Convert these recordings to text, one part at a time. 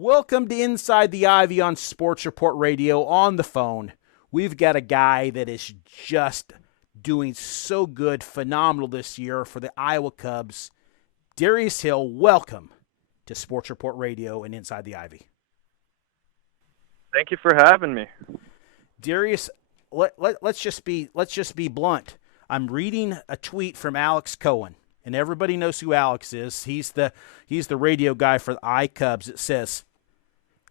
Welcome to Inside the Ivy on Sports Report Radio. On the phone, we've got a guy that is just doing so good, phenomenal this year for the Iowa Cubs. Darius Hill, welcome to Sports Report Radio and Inside the Ivy. Thank you for having me. Darius, let's just be blunt. I'm reading a tweet from Alex Cohen, and everybody knows who Alex is. He's the radio guy for the iCubs. It says,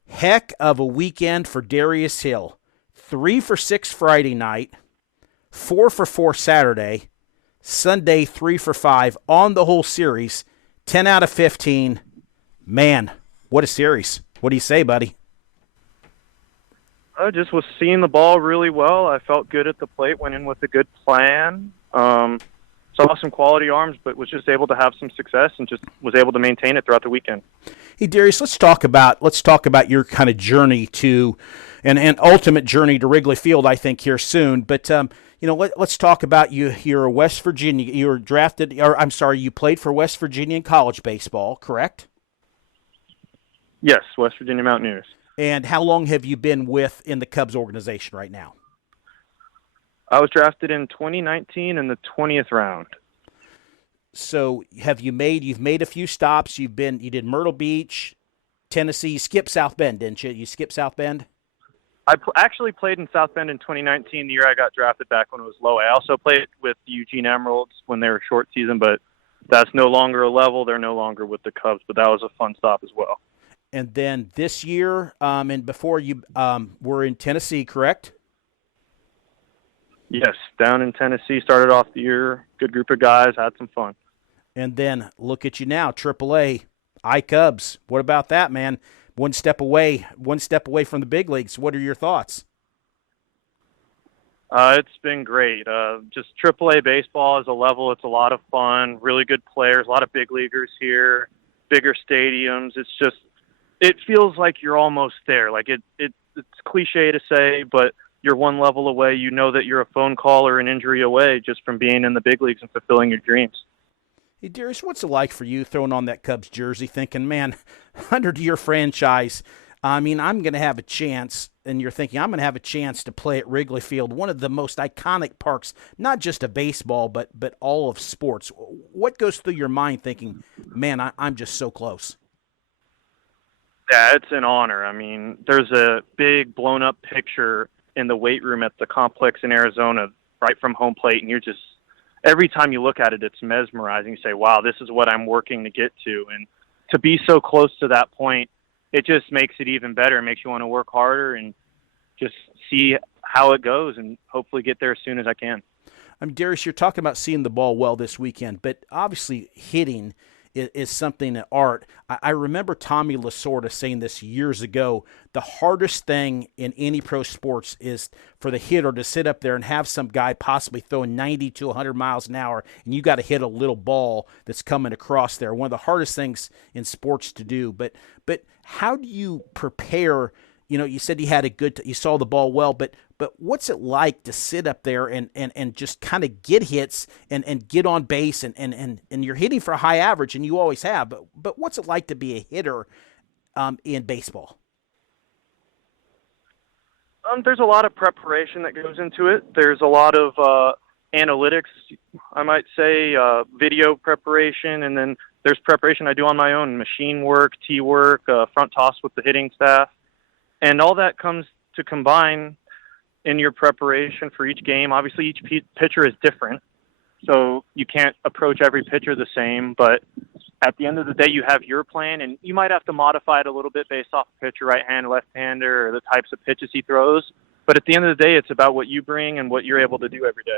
heck of a weekend for Darius Hill. 3 for 6 Friday night, 4 for 4 Saturday, Sunday 3 for 5 on the whole series, 10 out of 15. Man, what a series. What do you say, buddy? I just was seeing the ball really well. I felt good at the plate, went in with a good plan. Saw some quality arms, but was just able to have some success and just was able to maintain it throughout the weekend. Hey, Darius, let's talk about your kind of journey to an ultimate journey to Wrigley Field, I think, here soon. But, let's talk about you. You're a West Virginia. You were drafted, you played for West Virginia in college baseball, correct? Yes, West Virginia Mountaineers. And how long have you been in the Cubs organization right now? I was drafted in 2019 in the 20th round. So you've made a few stops. You did Myrtle Beach, Tennessee. You skipped South Bend, didn't you? You skipped South Bend? I actually played in South Bend in 2019, the year I got drafted back when it was low. I also played with the Eugene Emeralds when they were short season, but that's no longer a level. They're no longer with the Cubs, but that was a fun stop as well. And then this year, and before you were in Tennessee, correct? Yes, down in Tennessee, started off the year, good group of guys, had some fun. And then look at you now, AAA, iCubs. What about that, man? One step away from the big leagues. What are your thoughts? It's been great. Just AAA baseball is a level. It's a lot of fun, really good players, a lot of big leaguers here, bigger stadiums. It feels like you're almost there. Like it's cliche to say, but you're one level away. You know that you're a phone call or an injury away just from being in the big leagues and fulfilling your dreams. Hey, Darius, what's it like for you throwing on that Cubs jersey thinking, man, 100-year franchise, I'm going to have a chance, and you're thinking, I'm going to have a chance to play at Wrigley Field, one of the most iconic parks, not just of baseball, but all of sports. What goes through your mind thinking, man, I'm just so close? Yeah, it's an honor. I mean, there's a big blown-up picture in the weight room at the complex in Arizona right from home plate, and every time you look at it, it's mesmerizing. You say, wow, this is what I'm working to get to. And to be so close to that point, it just makes it even better. It makes you want to work harder and just see how it goes and hopefully get there as soon as I can. Darius, you're talking about seeing the ball well this weekend, but obviously hitting is something that art. I remember Tommy Lasorda saying this years ago. The hardest thing in any pro sports is for the hitter to sit up there and have some guy possibly throwing 90 to 100 miles an hour, and you got to hit a little ball that's coming across there. One of the hardest things in sports to do. But how do you prepare? You said you saw the ball well, but what's it like to sit up there and just kind of get hits and get on base and you're hitting for a high average, and you always have, but what's it like to be a hitter in baseball? There's a lot of preparation that goes into it. There's a lot of analytics, I might say, video preparation, and then there's preparation I do on my own, machine work, tee work, front toss with the hitting staff. And all that comes to combine in your preparation for each game. Obviously, each pitcher is different, so you can't approach every pitcher the same. But at the end of the day, you have your plan, and you might have to modify it a little bit based off the pitcher, right-hand, left-hander, or the types of pitches he throws. But at the end of the day, it's about what you bring and what you're able to do every day.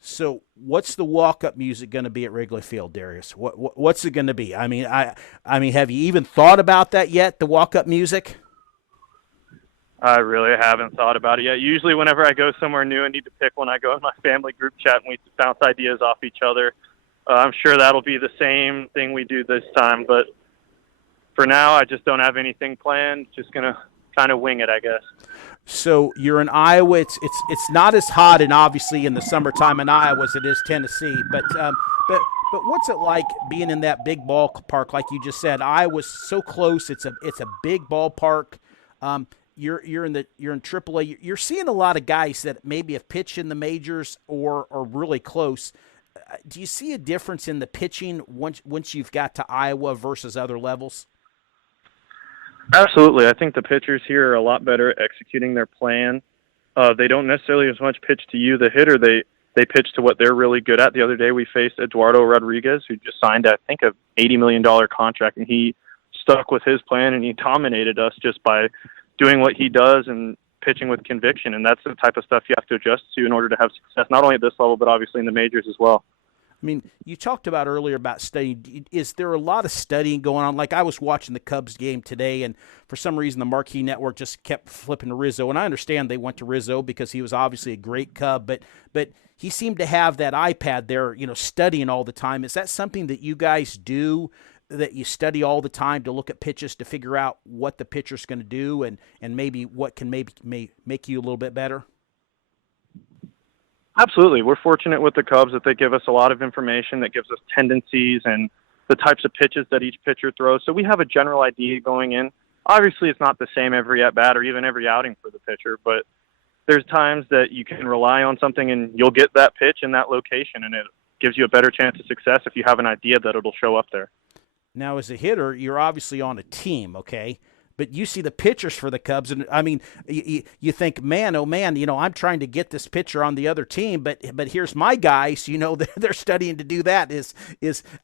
So what's the walk-up music going to be at Wrigley Field, Darius? What's it going to be? I mean, have you even thought about that yet, the walk-up music? I really haven't thought about it yet. Usually whenever I go somewhere new and need to pick one, I go in my family group chat and we bounce ideas off each other. I'm sure that'll be the same thing we do this time, but for now, I just don't have anything planned. Just going to kind of wing it, I guess. So you're in Iowa. It's not as hot and obviously in the summertime in Iowa as it is Tennessee, but But what's it like being in that big ballpark, like you just said? I was so close. It's a big ballpark. You're in AAA. You're seeing a lot of guys that maybe have pitched in the majors or are really close. Do you see a difference in the pitching once you've got to Iowa versus other levels? Absolutely. I think the pitchers here are a lot better at executing their plan. They don't necessarily as much pitch to you, the hitter. They pitch to what they're really good at. The other day we faced Eduardo Rodriguez, who just signed, I think, a $80 million contract, and he stuck with his plan, and he dominated us just by doing what he does and pitching with conviction. And that's the type of stuff you have to adjust to in order to have success, not only at this level, but obviously in the majors as well. I mean, you talked about earlier about studying. Is there a lot of studying going on? Like I was watching the Cubs game today, and for some reason the Marquee Network just kept flipping to Rizzo. And I understand they went to Rizzo because he was obviously a great Cub, but he seemed to have that iPad there, studying all the time. Is that something that you guys do? That you study all the time to look at pitches to figure out what the pitcher's going to do and maybe what can maybe make you a little bit better? Absolutely. We're fortunate with the Cubs that they give us a lot of information that gives us tendencies and the types of pitches that each pitcher throws. So we have a general idea going in. Obviously, it's not the same every at-bat or even every outing for the pitcher, but there's times that you can rely on something and you'll get that pitch in that location, and it gives you a better chance of success if you have an idea that it'll show up there. Now, as a hitter, you're obviously on a team, okay? But you see the pitchers for the Cubs, and I mean, you think, man, oh man, I'm trying to get this pitcher on the other team, but here's my guys, they're studying to do that.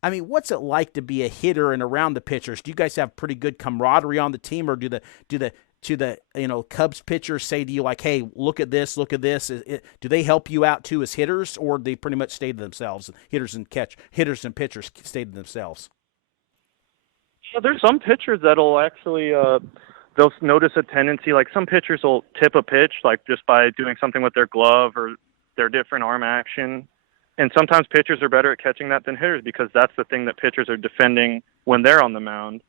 I mean, what's it like to be a hitter and around the pitchers? Do you guys have pretty good camaraderie on the team, or do the Cubs pitchers say to you like, hey, look at this, look at this? Do they help you out too as hitters, or do they pretty much stay to themselves? Hitters and pitchers stay to themselves. Yeah, there's some pitchers that'll actually they'll notice a tendency. Like some pitchers will tip a pitch, like just by doing something with their glove or their different arm action. And sometimes pitchers are better at catching that than hitters because that's the thing that pitchers are defending when they're on the mound.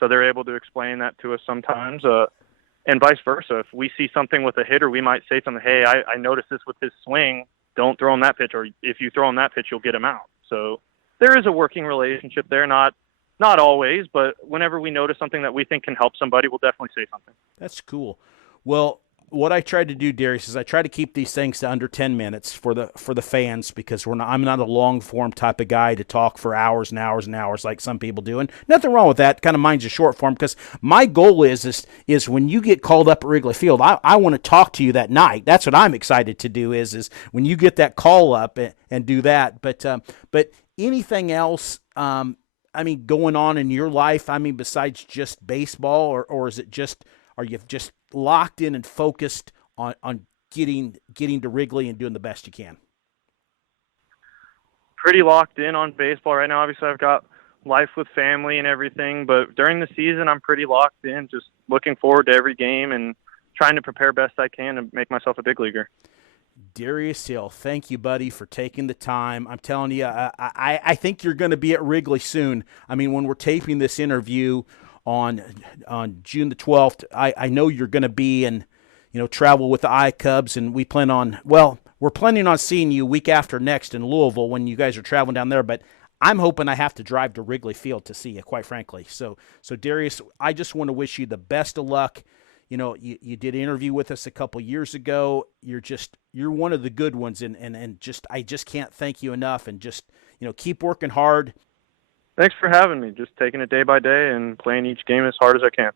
So they're able to explain that to us sometimes, and vice versa. If we see something with a hitter, we might say something. Hey, I noticed this with his swing. Don't throw him that pitch, or if you throw him that pitch, you'll get him out. So there is a working relationship there. Not always, but whenever we notice something that we think can help somebody, we'll definitely say something. That's cool. Well, what I tried to do, Darius, is I try to keep these things to under 10 minutes for the fans because I'm not a long form type of guy to talk for hours and hours and hours like some people do. And nothing wrong with that. Kind of mine's a short form because my goal is when you get called up at Wrigley Field, I want to talk to you that night. That's what I'm excited to do is when you get that call up and do that. But anything else, I mean, going on in your life, I mean, besides just baseball, or is it just, are you just locked in and focused on getting to Wrigley and doing the best you can? Pretty locked in on baseball right now. Obviously, I've got life with family and everything, but during the season, I'm pretty locked in, just looking forward to every game and trying to prepare best I can to make myself a big leaguer. Darius Hill, thank you, buddy, for taking the time. I'm telling you, I think you're going to be at Wrigley soon. I mean, when we're taping this interview on June the 12th, I know you're going to be in, travel with the iCubs, and we're planning on seeing you week after next in Louisville when you guys are traveling down there, but I'm hoping I have to drive to Wrigley Field to see you, quite frankly. So Darius, I just want to wish you the best of luck. You did an interview with us a couple years ago. You're one of the good ones, and I just can't thank you enough. And just keep working hard. Thanks for having me. Just taking it day by day and playing each game as hard as I can.